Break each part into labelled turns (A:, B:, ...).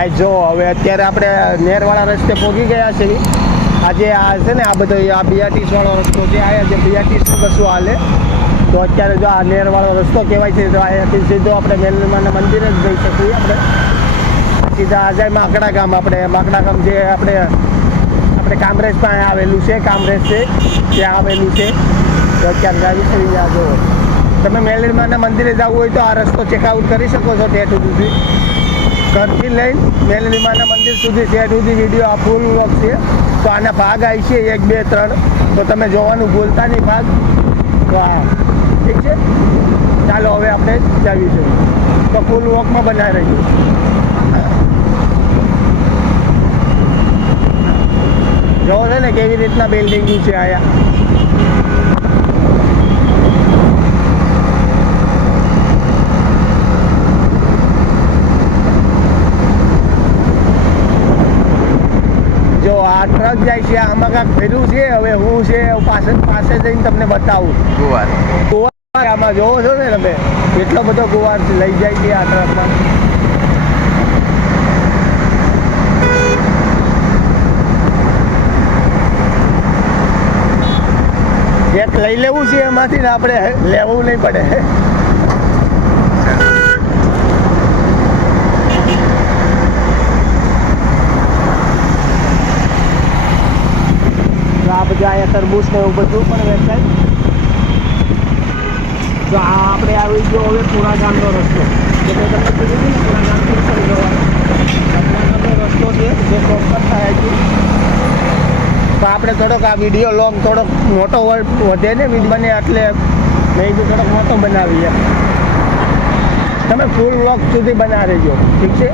A: ભાઈ, જો, હવે અત્યારે આપણે નેરવાળા રસ્તે પહોંચી ગયા છે. આજે આ છે ને આ બધો આ બીઆરટીસ વાળો રસ્તો છે આ જે બીઆરટીસ કશું હાલે. તો અત્યારે જો આ નેરવાળો રસ્તો કહેવાય છે, તો અહીંયાથી સીધો આપણે મેલમાના મંદિરે જ જઈ શકીએ આપણે. સીધા આ જાય માકડા ગામ આપણે. માકડા ગામ જે આપણે આપણે કામરેજ પાસે આવેલું છે, કામરેજ છે. ત્યાં આવેલું છે. તો અત્યારે જાવી થઈ ગયા જો. તમે મેલડીમાના મંદિરે જવું હોય તો આ રસ્તો ચેકઆઉટ કરી શકો છો ઠેઠ સુધી. ઘરથી લઈને મેલડીમાના મંદિર સુધી ત્યાં સુધી વીડિયો આ ફૂલ વ્લોગ છે. તો આના ભાગ આવી છે એક, બે, ત્રણ. તો તમે જોવાનું ભૂલતા નહીં ભાગ. તો હા ઠીક છે? ચાલો હવે આપણે જાવીશું તો ફૂલ વોકમાં બનાવી રહ્યું જોવો છે ને કેવી રીતના બિલ્ડિંગ છે આયા જો આ ટ્રક જાય છે આમાં કાંઈક ફેર્યું છે હવે હું છે પાસે પાસે જઈને તમને બતાવું.
B: ગુવાર.
A: ગુવાર આમાં જોવો છો ને તમે? કેટલો બધો ગુવાર લઈ જાય છે આ ટ્રકમાં. એક લઈ લેવું છે એમાંથી ને આપણે લેવું નહીં પડે. આ અહીંયા તરબૂચ ને એવું બધું પણ વેચાય તો આ આપણે આવી ગયો હવે પૂરા ગામનો રસ્તો. જે મેં તમને કીધું ને પુરા ગામથી ઉતરી જવાનો રસ્તો છે, જે પ્રોપર થાય છે. તો આપણે થોડોક આ વીડિયો લોંગ થોડોક મોટો વધે ને બને એટલે મેં કીધું થોડોક મોટો બનાવીએ. તમે ફૂલ વ્લોગ સુધી બનાવી રહેજો ઠીક છે?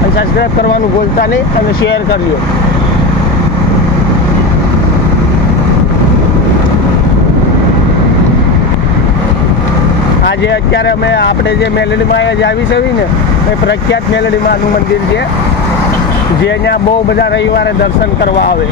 A: અને સબસ્ક્રાઈબ કરવાનું ભૂલતા નહીં અને શેર કરજો. આજે અત્યારે અમે આપણે જે મેલડીમાં આજે જ આવી છે ને, એ પ્રખ્યાત મેલડીમાંનું મંદિર છે જે અહીંયા બહુ બધા રવિવારે દર્શન કરવા આવે.